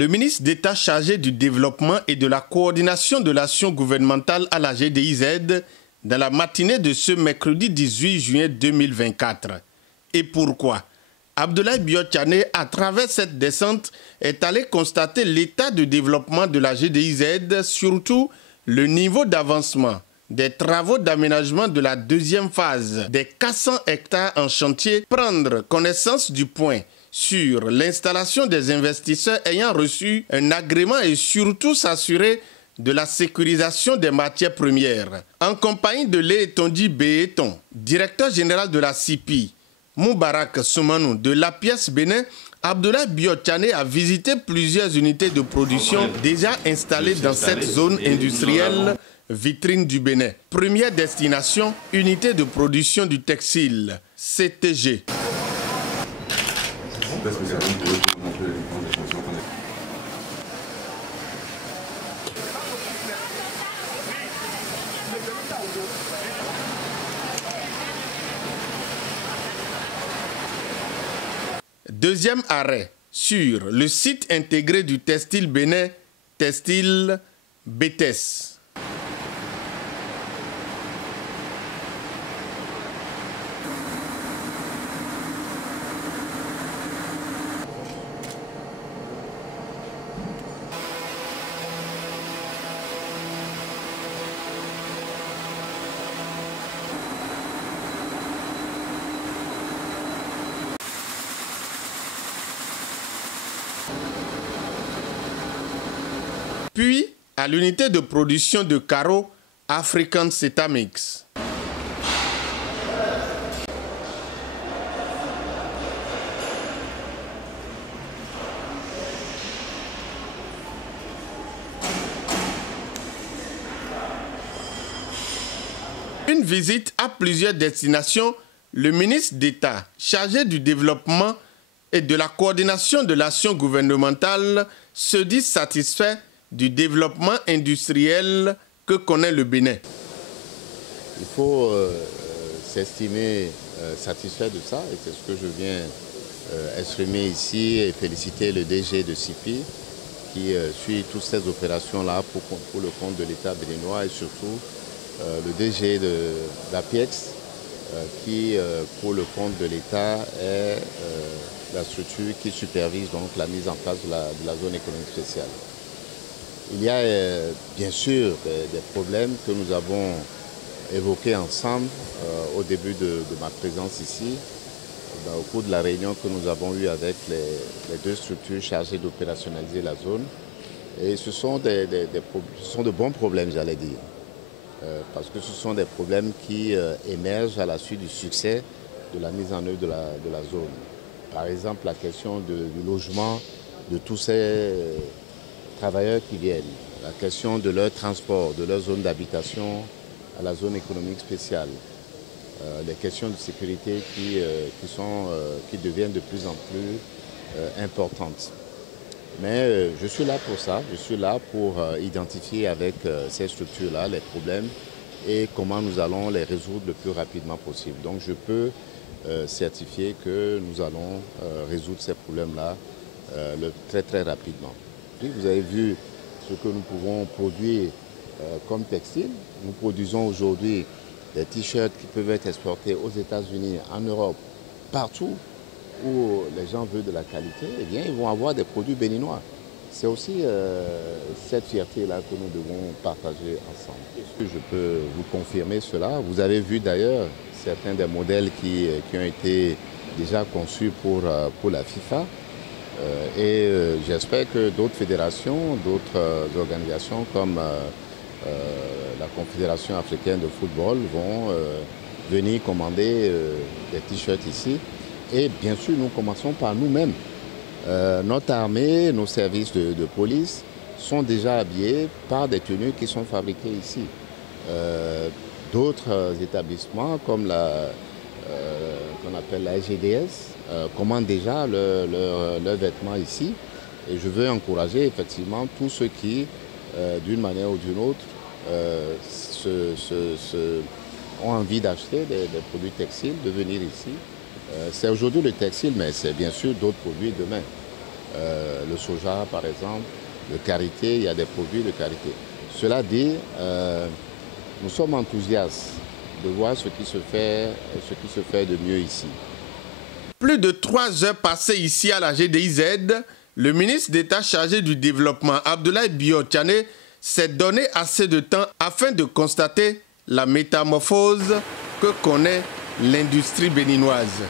Le ministre d'État chargé du développement et de la coordination de l'action gouvernementale à la GDIZ dans la matinée de ce mercredi 18 juin 2024. Et pourquoi? Abdoulaye Biotchane, à travers cette descente, est allé constater l'état de développement de la GDIZ, surtout le niveau d'avancement des travaux d'aménagement de la deuxième phase des 400 hectares en chantier, prendre connaissance du point sur l'installation des investisseurs ayant reçu un agrément et surtout s'assurer de la sécurisation des matières premières. En compagnie de Léetondi Béton, directeur général de la CIPI, Moubarak Soumanou de l'APIES Bénin, Abdoulaye Biotchane a visité plusieurs unités de production déjà installées dans cette zone industrielle vitrine du Bénin. Première destination, unité de production du textile, CTG. Deuxième arrêt sur le site intégré du Textile Bénin, Textile BTS. Puis, à l'unité de production de carreaux African Cetamix. Une visite à plusieurs destinations, le ministre d'État chargé du développement et de la coordination de l'action gouvernementale se dit satisfait du développement industriel que connaît le Bénin. Il faut s'estimer satisfait de ça et c'est ce que je viens exprimer ici et féliciter le DG de CIPI qui suit toutes ces opérations-là pour le compte de l'État béninois et surtout le DG de l'APIEX qui, pour le compte de l'État, est la structure qui supervise donc la mise en place de la zone économique spéciale. Il y a bien sûr des problèmes que nous avons évoqués ensemble au début de ma présence ici, au cours de la réunion que nous avons eue avec les deux structures chargées d'opérationnaliser la zone. Et ce sont de bons problèmes, j'allais dire, parce que ce sont des problèmes qui émergent à la suite du succès de la mise en œuvre de la zone. Par exemple, la question du logement de tous ces travailleurs qui viennent, la question de leur transport, de leur zone d'habitation à la zone économique spéciale, les questions de sécurité qui deviennent de plus en plus importantes. Mais je suis là pour ça, je suis là pour identifier avec ces structures-là les problèmes et comment nous allons les résoudre le plus rapidement possible. Donc je peux certifier que nous allons résoudre ces problèmes-là très très rapidement. Puis vous avez vu ce que nous pouvons produire comme textile. Nous produisons aujourd'hui des t-shirts qui peuvent être exportés aux États-Unis, en Europe, partout où les gens veulent de la qualité, eh bien, ils vont avoir des produits béninois. C'est aussi cette fierté-là que nous devons partager ensemble. Est-ce que je peux vous confirmer cela? Vous avez vu d'ailleurs certains des modèles qui ont été déjà conçus pour la FIFA. Et j'espère que d'autres fédérations, d'autres organisations comme la Confédération africaine de football vont venir commander des t-shirts ici. Et bien sûr, nous commençons par nous-mêmes. Notre armée, nos services de police sont déjà habillés par des tenues qui sont fabriquées ici. D'autres établissements comme qu'on appelle la GDS commandent déjà leurs vêtements ici. Et je veux encourager effectivement tous ceux qui, d'une manière ou d'une autre, ont envie d'acheter des produits textiles, de venir ici. C'est aujourd'hui le textile, mais c'est bien sûr d'autres produits demain. le soja par exemple, le karité, il y a des produits de karité. Cela dit, nous sommes enthousiastes de voir ce qui se fait de mieux ici. Plus de 3 heures passées ici à la GDIZ, le ministre d'État chargé du développement, Abdoulaye Biotchane, s'est donné assez de temps afin de constater la métamorphose que connaît l'industrie béninoise.